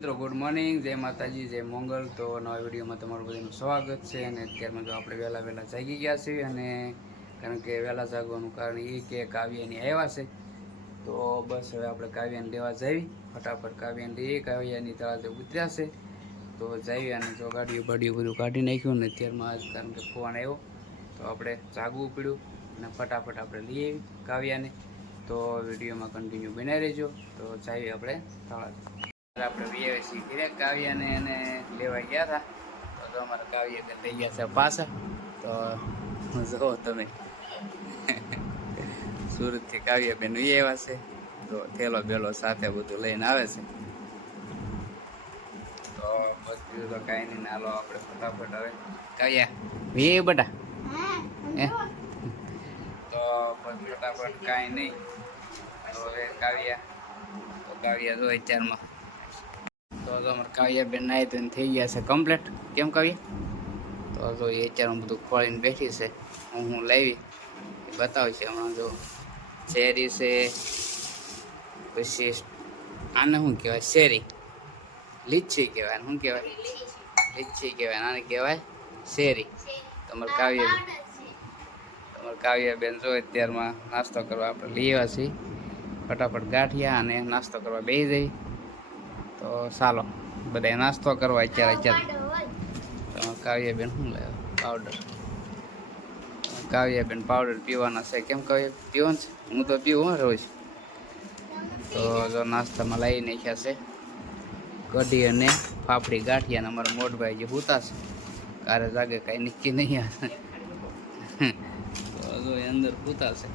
મિત્રો good morning, જય માતાજી, જય મંગલ. તો નવા વિડીયોમાં તમારું બધાનું સ્વાગત છે. અને અત્યારમાં જો આપણે વહેલા જાગી ગયા છીએ. અને કારણ કે વહેલા જાગવાનું કારણ એ કે કાવ્યાની આવ્યા છે. તો બસ હવે આપણે કાવ્યાને લેવા જઈએ. ફટાફટ કાવ્યાને લઈએ. કાવ્યાની તળાજે ઉતર્યા છે તો જઈએ. અને જો ગાડીઓ બધું કાઢી નાખ્યું. ને અત્યારમાં આજ કારણ કે ફોન આવ્યો તો આપણે જાગવું પડ્યું. અને ફટાફટ આપણે લઈએ કાવ્યાને. તો વિડીયોમાં કન્ટિન્યુ બનાવી રહેજો. તો જઈએ આપણે તળાજે. આપણે વીઆઈસી ઘરે કાવ્યાને એને લેવા ગયા હતા તો અમારા કાવ્ય બેન થઈ ગયા છે પાછા. તો જુઓ તમે સુરતથી કાવ્ય બેન આવ્યા છે. તો થેલો બેલો સાથે બધું લઈને આવે છે. તો બસ બીજું તો કાંઈ નહીં. નાલો આપણે ફટાફટ હવે કાવ્યા વી બટા તો બસ ફટાફટ કાંઈ નહીં. તો હવે કાવ્યા જો અત્યારમાં તો અમારે કાવ્યાબેન નાહી તો થઈ ગયા છે કમ્પ્લીટ. કેમ કાવ્યા? તો જો એ અત્યારે બધું ખોળીને બેઠી છે. હું લાવી બતાવું છે હમણાં. જો શેરી છે, પછી આને શું કહેવાય? શેરી, લીચી કહેવાય. શું કહેવાય? લીચી કહેવાય. આને કહેવાય શેરી. તમારે કાવ્યાબેન જો અત્યારમાં નાસ્તો કરવા આપણે લઈ આવ્યા છીએ. ફટાફટ ગાંઠિયા અને નાસ્તો કરવા બેસી જઈ. તો ચાલો બધા નાસ્તો કરવા અત્યારે. કાવ્યાબેન શું લાવ્યા? પાવડર. કાવ્યાબેન પાવડર પીવાના છે. કેમ કાવ્ય પીવાનું છે? હું તો પીવું રોજ. તો જો નાસ્તામાં લાવી નાખ્યા છે કઢી અને ફાફડી ગાંઠિયા. અમારા મોટભાઈ જે હુતા છે કારે જાગે કાંઈ નક્કી નહીં. તો જો એ અંદર હુતા છે.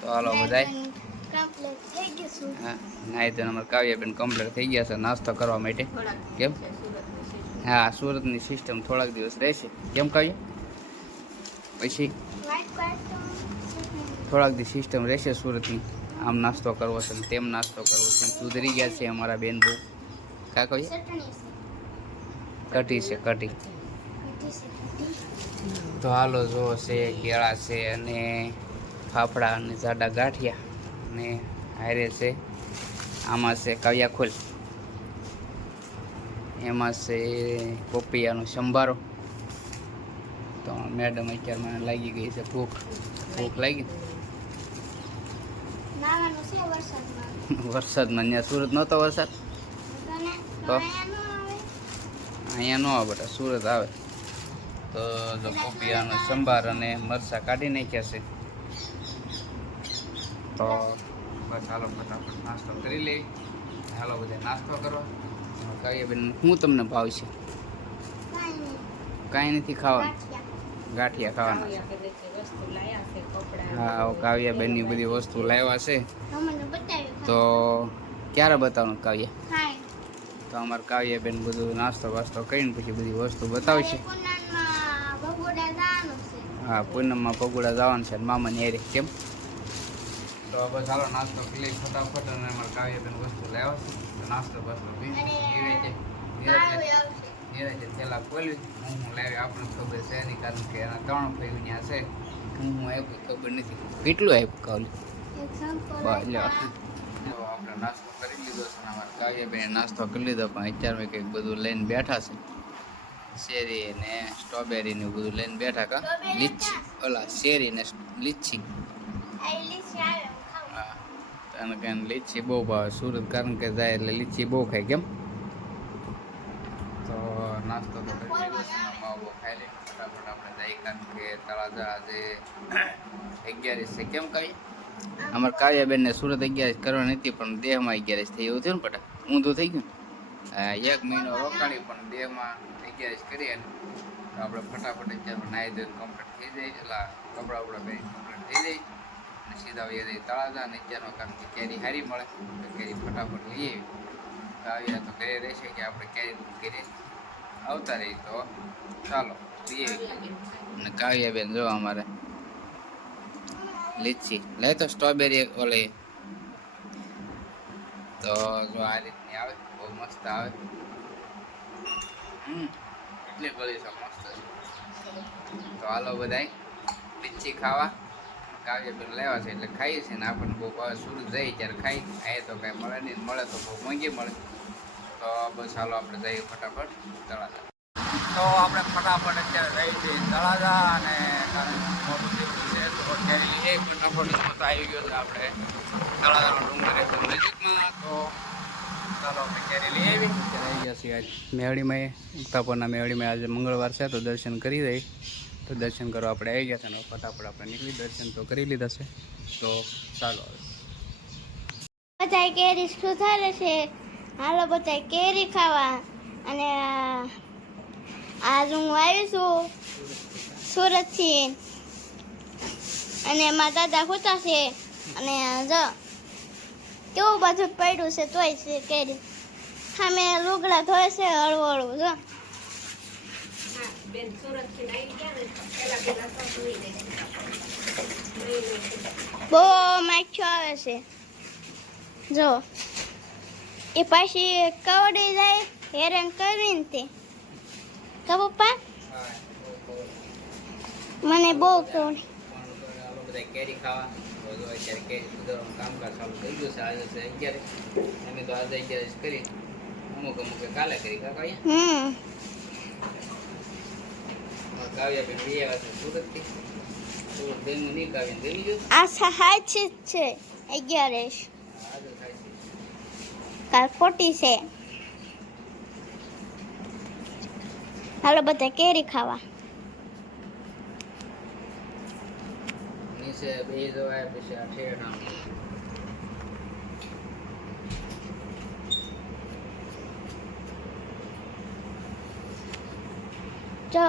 તો હાલો બધાય. હા, નાઈ તો અમારે કાવ્યાબેન કમ્પ્લીટ થઈ ગયા છે નાસ્તો કરવા માટે. કેમ? હા, સુરતની સિસ્ટમ થોડાક દિવસ રહેશે. કેમ કાવ્ય? પછી થોડાક દિવસ સિસ્ટમ રહેશે સુરતની. આમ નાસ્તો કરવો છે, તેમ નાસ્તો કરવો છે. સુધરી ગયા છે અમારા બેન બહુ. કા કાવ્ય? કઢી છે, કઢી. તો હાલો જો છે કેળા છે અને ફાફડા અને જાડા ગાંઠિયા. ને હારે છે આમાં છે કાવ્યા ખોલ. એમાં છે પોપિયાનો સંભારો. તો મેડમ અત્યારે મને લાગી ગઈ છે ભૂખ લાગી. વરસાદમાં ત્યાં સુરત નહોતો વરસાદ? તો અહીંયા ન આવે બેટા, સુરત આવે. તો જો પોપિયાનો સંભાર અને મરચાં કાઢી નાખ્યા છે. તો બસ હાલો ફટાફટ નાસ્તો કરી લઈ. હાલો બધા નાસ્તો કરવા. કાવ્યાબેન શું તમને ભાવ છે? કાંઈ નથી ખાવાનું, ગાંઠિયા ખાવાના છે. હા, કાવ્યાબેનની બધી વસ્તુ લાવ્યા છે. તો ક્યારે બતાવવાનું કાવ્ય? તો અમારે કાવ્યાબેન બધું નાસ્તો વાસ્તો કરીને પછી બધી વસ્તુ બતાવશે. હા, પૂનમમાં પગોડા જવાનું છે મામાની એરે. કેમ? તો બસ હાલો નાસ્તો કરી લઈ ફટાફટ. અને અમારે કાવ્યાબેન વસ્તુ લાવ્યા છે. તો નાસ્તો નીરજે થેલા ખોલવી. હું લાવી આપણને ખબર છે નહીં, કારણ કે એના 3 ભાઈ ત્યાં છે. હું આપ્યું ખબર નથી. કેટલું આપ્યું કાવલી? આપણે નાસ્તો કરી લીધો છે. અમારે કાવ્યાબેન નાસ્તો કરી લીધો, પણ અત્યારમાં કંઈક બધું લઈને બેઠા છે. શેરી ને સ્ટ્રોબેરી ને બધું લઈને બેઠા. કા લીચી? ઓલા શેરી ને લીચી. હા, કારણ કે લીચી બહુ ભાવે સુરત, કારણ કે જાય એટલે લીચી બહુ ખાય. કેમ? તો નાસ્તો તો કરી લીધો છે. માવો ખાઈ લઈને ફટાફટ આપણે જઈએ, કારણ કે તળાજા આજે 11 છે. કેમ કાવ્ય? અમારે કાવ્યાબેનને સુરત 11 કરવાની હતી, પણ દેહમાં 11 થઈ. એવું થયું ને બેટા? ઊંધું થઈ ગયું. 1 મહિનો રોકાણી, પણ દેહમાં 11 કરીએ ને તો આપણે ફટાફટ અત્યારે નાહી ધોઈને કમ્પ્લીટ થઈ જાય. એટલે કપડાં પહેરી કમ્પ્લીટ થઈ જાય. અને સીધા વહી જાય તળાજા. અને અત્યારનો કારણ કે કેરી સારી મળે તો કેરી ફટાફટ લઈ આવી. કાવ્યા તો ઘરે રહેશે કે આપણે કેરી ઘરે આવતા રહી. તો ચાલો લઈ આવી. અને કાવ્યાબેન જો અમારે લીચી લે તો સ્ટ્રોબેરી ઓલે. તો જો આ રીતની આવે, બહુ મસ્ત આવે. એટલી ગળી છે, મસ્ત છે. તો હાલો બધાય લીચી ખાવા. કાવ્યબેન લેવા છે એટલે ખાઈએ છીએ ને આપણને બહુ ભાવે. સુરત જઈએ ત્યારે ખાઈ અહીંયા તો કાંઈ મળે નહીં, મળે તો બહુ મોંઘી મળે. તો બસ હાલો આપણે જઈએ ફટાફટ તળાજા. તો આપણે ફટાફટ અત્યારે જઈએ છીએ તળાજા અને મોટું દિવસ છે તો કેરી એક ફટાફટ આવી ગયો છે આપણે તળાજાનો ડુંગર એકદમ નજીકમાં. તો ચાલો આપણે કેરી લઈ આવી ત્યારે આવી ગયા છીએ આજ મેળીમાં, ઉક્તાપરના મેળીમાં. આજે મંગળવાર છે તો દર્શન કરી દઈ. તો દર્શન કરવા આપણે આવી ગયા છે ને ફટાફટ આપણે નીકળી દર્શન તો કરી લીધા છે. તો ચાલો બધા કેરી સુધારે છે, હાલો બધા કેરી ખાવા. અને આજ હું આવી છું સુરતથી અને મારા દાદા હોતા છે અને જો કેવું બધું પડ્યું છે તોય છે કેરી. સામે લુગડા ધોય છે હળવું હળવું જો. બહુ માખ્યો આવે છે જો. એ પાછી કવડી જાય હેરાન કરીને તે કા પપ્પા મને બહુ કવડી. બધા કેરી ખાવા તો અત્યારે કેરી સુધારવાનું કામકાજ ચાલુ થઈ ગયું છે. આજે છે 11, અમે તો આજે 11 કરી, અમુક કાલે કરી. કાકા કાવ્યાબેન બી આવ્યા છે સુરતથી. સુરત બેનું નહીં કાવ્યાને દેવી ગયું. આ સહાય છે 11 આજે થાય છે. કાલ 40 છે. હાલો બધા કેરી ખાવા. નીચે બે જવાય પછી આ ઠેઠ જો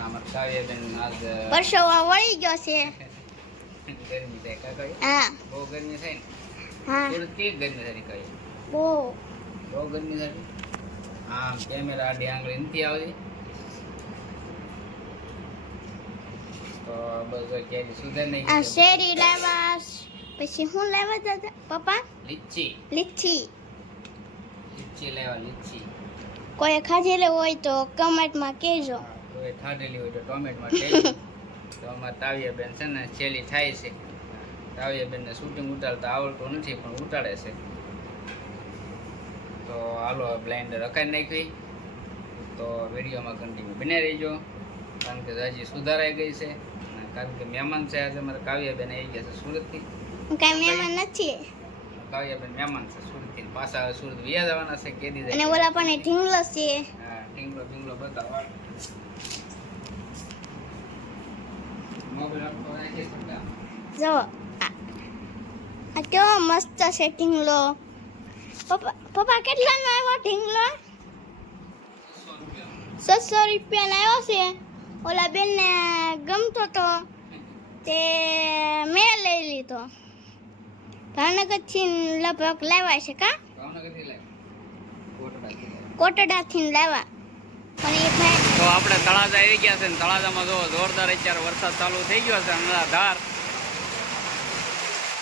અમારે કાવ્યાબેન આજ પરસોવા વળી ગયો છે. ગરમી થાય. કાકા હા બહુ ગરમી થાય ને હા સુરત કેવી ગરમી થાય કાવ્યા? બહુ બહુ ગરમી થાય. હા કેમેરા આડી આંગળી નથી આવતી. તો બસ કેરી સુધાર નહીં. આ શેરી લાવ્યા પછી હું લાવ્યા દાદા પપ્પા? લીચી લીચી. લીચી લેવા લીચી. કોઈ ખાધેલી હોય તો કમેન્ટમાં કહેજો. કોઈ ઠાડેલી હોય તો ટોમેટમાં ઠેલી. તો અમારે તાવ્યાબેન છે ને છેલ્લી થાય છે. તાવ્યાબેનને શૂટિંગ ઉતારતા આવડતું નથી પણ ઉતારે છે. તો હાલો બ્લાઇન્ડર અકાઈ નાખી. તો વિડીયોમાં કન્ટિન્યુ બન્યા રહીજો કારણ કે હજી સુધારાઈ ગઈ છે. કારણ કે મહેમાન છે આજે અમારે કાવ્યાબેન આવી ગયા છે સુરતથી. કાંઈ મહેમાન નથી. કાવ્યાબેન મહેમાન છે સુરતથી. પાછા હવે સુરત વ્યા જવાના છે કે દીધા. અને ઓલા પણ ઢીંગલો છે. હા ઢીંગલો ઢીંગલો બતાવો. મોબાઈલ આપો રાખી શકતા. જો આ કેવો મસ્ત છે ઢીંગલો. પપ્પા કેટલાનો આવ્યો ઢીંગલો? 600 રૂપિયાનો આવ્યો છે. ઓલા બેનને ગમતો તો તે મેં લઈ લીધો. ભાવનગરથી લગભગ લાવ્યા છે કા? ભાવનગરથી લાવ્યા. કોટડાથી લાવ્યા. પણ એ ભાઈ તો આપણે તળાજા આવી ગયા છે ને તળાજામાં જો જોરદાર અત્યારે વરસાદ ચાલુ થઈ ગયો છે અનરાધાર.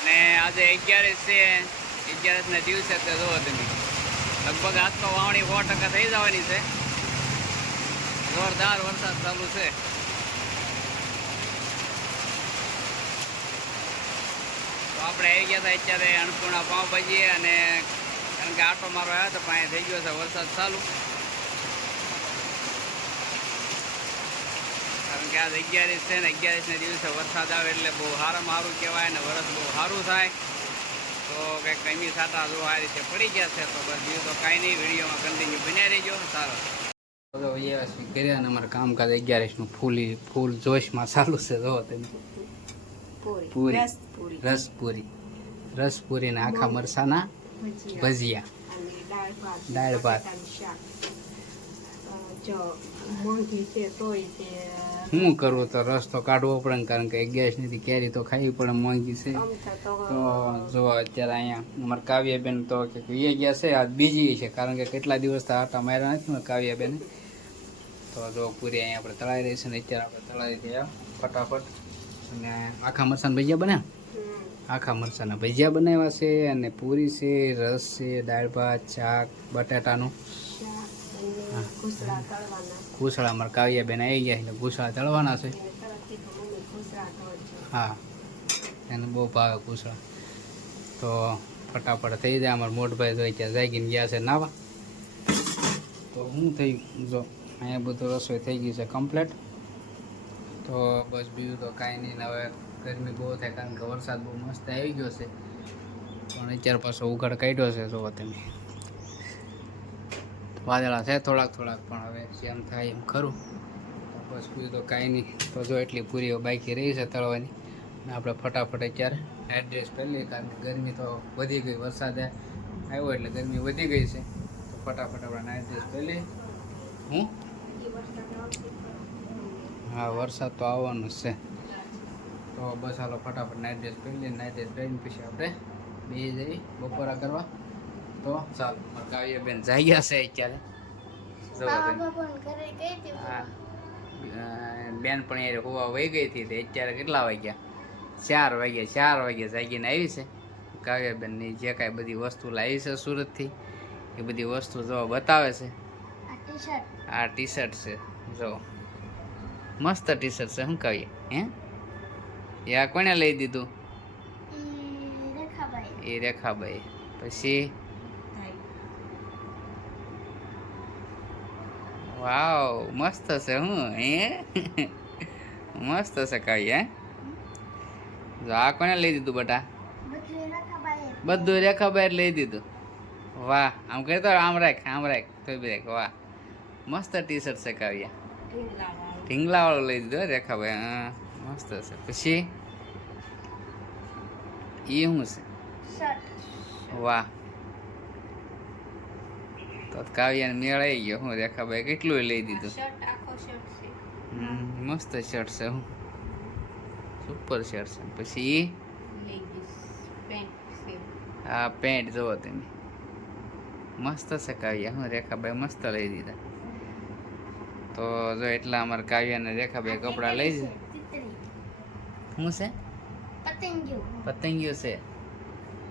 ને આજે 11 છે. 11 ના દિવસે તે જોવો તમે લગભગ આજ તો વાવણી 100% થઈ જવાની છે. જોરદાર વરસાદ ચાલુ છે. તો આપણે આવી ગયા હતા અત્યારે અન્નપૂર્ણા પાવભાજી અને કારણ કે આટો મારો આવ્યો તો પણ થઈ ગયો છે વરસાદ ચાલુ. કારણ કે આજ 11 છે ને 11 ના દિવસે વરસાદ આવે એટલે બહુ સારામાં સારું કહેવાય ને વરસ બહુ સારું થાય. તો કંઈક કમી સાટા જો આ રીતે પડી ગયા છે. તો બસ બીજું તો કાંઈ નહીં, વિડીયોમાં કન્ટિન્યુ બન્યા રહીજો. સારો કર્યા ને અમારે કામકાજ 11 નું ફૂલ જોશમાં ચાલુ છે. જો તમે પૂરી રસપુરી ને આખા મરસાના ભજીયા, દાળ ભાત. શું કરવું તો રસ તો કાઢવો પડે ને કારણ કે 11 ની કેરી તો ખાવી પડે, મોંઘી છે. તો જો અત્યારે અહીંયા અમારે કાવ્યાબેન તો કે ગયા છે આજ બીજી છે કારણ કે કેટલા દિવસ આટા માર્યા નથી ને કાવ્યાબેન. તો જો પૂરી અહીંયા આપણે તળાઈ રહી છે ને અત્યારે આપણે તળાઈ ગયા ફટાફટ. અને આખા મરસાના ભજીયા બન્યા, આખા મરસાના ભજીયા બનાવ્યા છે અને પૂરી છે, રસ છે, દાળ ભાત, શાક, બટાટાનું ઘૂસળા. અમારે કાવ્યાબેન આવી ગયા એટલે ઘૂસળા તળવાના છે. હા એને બહુ ભાવે કુસળ. તો ફટાફટ થઈ જાય. અમારા મોટભાઈ તો ત્યાં જાગીને ગયા છે નાવા. તો શું થયું જો અહીંયા બધું રસોઈ થઈ ગઈ છે કમ્પ્લીટ. તો બસ બીજું તો કાંઈ નહીં. હવે ગરમી બહુ થાય કારણ કે વરસાદ બહુ મસ્ત આવી ગયો છે, પણ અત્યારે પાછો ઉઘાડ કાઢ્યો છે. જોવો તમે વાદળા છે થોડાક થોડાક, પણ હવે જેમ થાય એમ ખરું. તો બસ બીજું તો કાંઈ નહીં. તો જો એટલી પૂરીઓ બાકી રહી છે તળવાની, અને આપણે ફટાફટ અત્યારે એડ્રેસ પહેરીએ કારણ કે ગરમી તો વધી ગઈ. વરસાદ આવ્યો એટલે ગરમી વધી ગઈ છે. તો ફટાફટ આપણે નાઇટ ડ્રેસ પહેરીએ. હું હા વરસાદ તો આવવાનો જ છે. તો બસ હાલો ફટાફટ નાઇટ ડ્રેસ પહેરી લઈએ. નાઇટ ડ્રેસ પહેરીને પછી આપણે બે જઈએ બપોરા કરવા. તો ચાલો કાવ્યાબેન જાગ્યા છે અત્યારે. હા બેન પણ યાર હોવા વહી ગઈ હતી. અત્યારે કેટલા વાગ્યા? 4 વાગ્યા. 4 વાગ્યા જાગીને આવી છે કાવ્યાબેનની. જે કાંઈ બધી વસ્તુ લાવી છે સુરતથી એ બધી વસ્તુ જો બતાવે છે. આ ટી શર્ટ છે જો, મસ્ત ટી શર્ટ છે. શું કાવ્ય હે એ આ કોને લઈ દીધું? એ રેખાભાઈ. પછી વાવ મસ્ત છે. હું હે મસ્ત છે કાવ્ય. હે જો આ કોને લઈ દીધું બટા? બધું રેખાભાઈ લઈ દીધું. વાહ આમ કહેતો આમ રાખ તો બી રાખ. વાહ મસ્ત ટી શર્ટ છે કાવ્ય. ઢીંગલા વાળું લઈ દીધું રેખાભાઈ. હા મસ્ત છે. પછી એ શું છે? વાહ તો કાવ્યાને મેળ આવી ગયો. હું રેખાભાઈ કેટલું લઈ દીધું. મસ્ત શર્ટ છે. હું સુપર શર્ટ છે. પછી આ પેન્ટ જોવો તમે મસ્ત છે કાવ્યા. હું રેખાભાઈ મસ્ત લઈ દીધા. તો જો એટલા અમારે કાવ્યાને રેખાભાઈ કપડાં લઈ જાય. શું છે? પતંગિયું છે.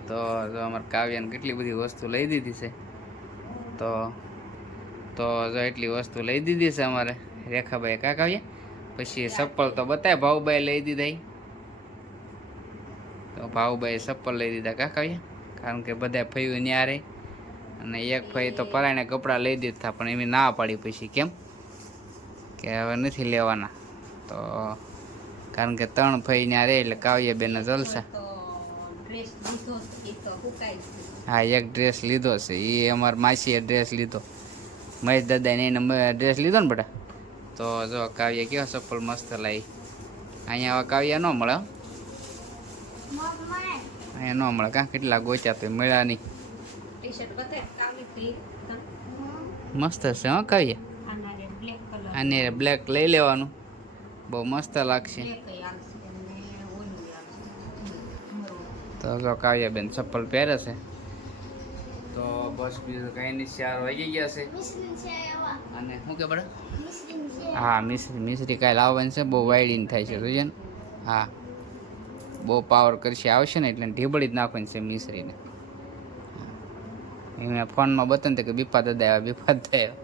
તો જો અમારે કાવ્યાને કેટલી બધી વસ્તુ લઈ દીધી છે. તો જો એટલી વસ્તુ લઈ દીધી છે અમારે રેખાભાઈ. કા કાવ્યા? પછી ચપ્પલ તો બતાય ભાઉભાઈ લઈ દીધા. તો ભાઉભાઈ ચપ્પલ લઈ દીધા. કા કાવ્યા? કારણ કે બધા ફૈયું ન્યા રહે, અને એક ફઈ તો પરાયણે કપડાં લઈ દીધા પણ એમની ના પાડી પછી. કેમ કે હવે નથી લેવાના. તો કારણ કે 3 ફઈ ન્યા રહે એટલે કાવ્યાબેનને જલસા. હા એક ડ્રેસ લીધો છે. એ અમારા માસીએ ડ્રેસ લીધો. મહેશ દાદાને એને ડ્રેસ લીધો ને બેટા. તો જો કાવ્ય કેવા ચપ્પલ મસ્ત લાવી. અહીંયા હવે કાવ્ય ન મળે. અહીંયા ન મળે. કાં કેટલા ગોચ્યા તો મળ્યા નહીં. મસ્ત છે હો કાવ્ય. આને બ્લેક લઈ લેવાનું, બહુ મસ્ત લાગશે. તો જો કાવ્યાબેન ચપ્પલ પહેરે છે. તો બસ બીજું કંઈ નહીં. 4 વાગી ગયા છે. અને શું કે બડા? હા મિશ્રી કાલે આવવાની છે. બહુ વાયડીને થાય છે જોઈએ ને. હા બહુ પાવર કરશે આવશે ને એટલે ઢીબળી જ નાખવાની છે મિશ્રીને. એમને ફોનમાં બતાવે કે બીપા દાદા આવ્યા.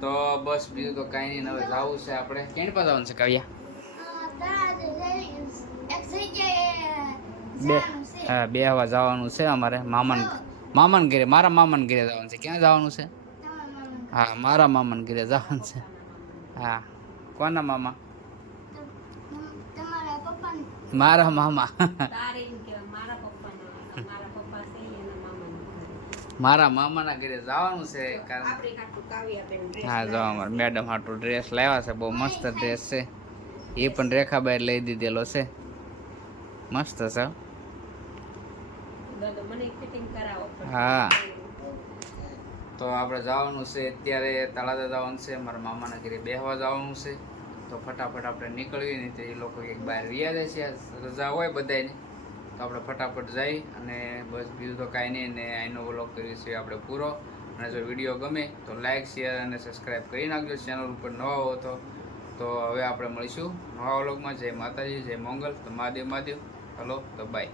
તો બસ બીજું તો કાંઈ નહીં. હવે જવું છે આપણે. ક્યાં પાસે જવાનું છે કાવ્યા? હા બેહવા જવાનું છે અમારે મામાને ઘરે. મારા મામાને ઘરે જવાનું છે. ક્યાં જવાનું છે? હા મારા મામાને ઘરે જવાનું છે. હા કોના મામા? મારા મામા. મારા મામાના ઘરે જવાનું છે. હા જો અમારે મેડમ હાટું ડ્રેસ લાવ્યા છે. બહુ મસ્ત ડ્રેસ છે. એ પણ રેખાભાઈ લઈ દીધેલો છે. મસ્ત છે. હા તો આપણે જવાનું છે અત્યારે તળાજા જવાનું છે. મારા મામાના ઘરે બેહવા જવાનું છે. તો ફટાફટ આપણે નીકળીએ. નહીં તો એ લોકો એક બહાર વ્યા જાય છે. રજા હોય બધાને તો આપણે ફટાફટ જઈ. અને બસ બીજું તો કાંઈ નહીં. ને આનો વ્લોગ કરીએ છીએ આપણે પૂરો. અને જો વિડીયો ગમે તો લાઇક શેર અને સબસ્ક્રાઈબ કરી નાખજો. ચેનલ ઉપર નવા હો તો હવે આપણે મળીશું નવા વ્લોગમાં. જય માતાજી, જય મંગલ. તો મહાદેવ. હલો તો બાય.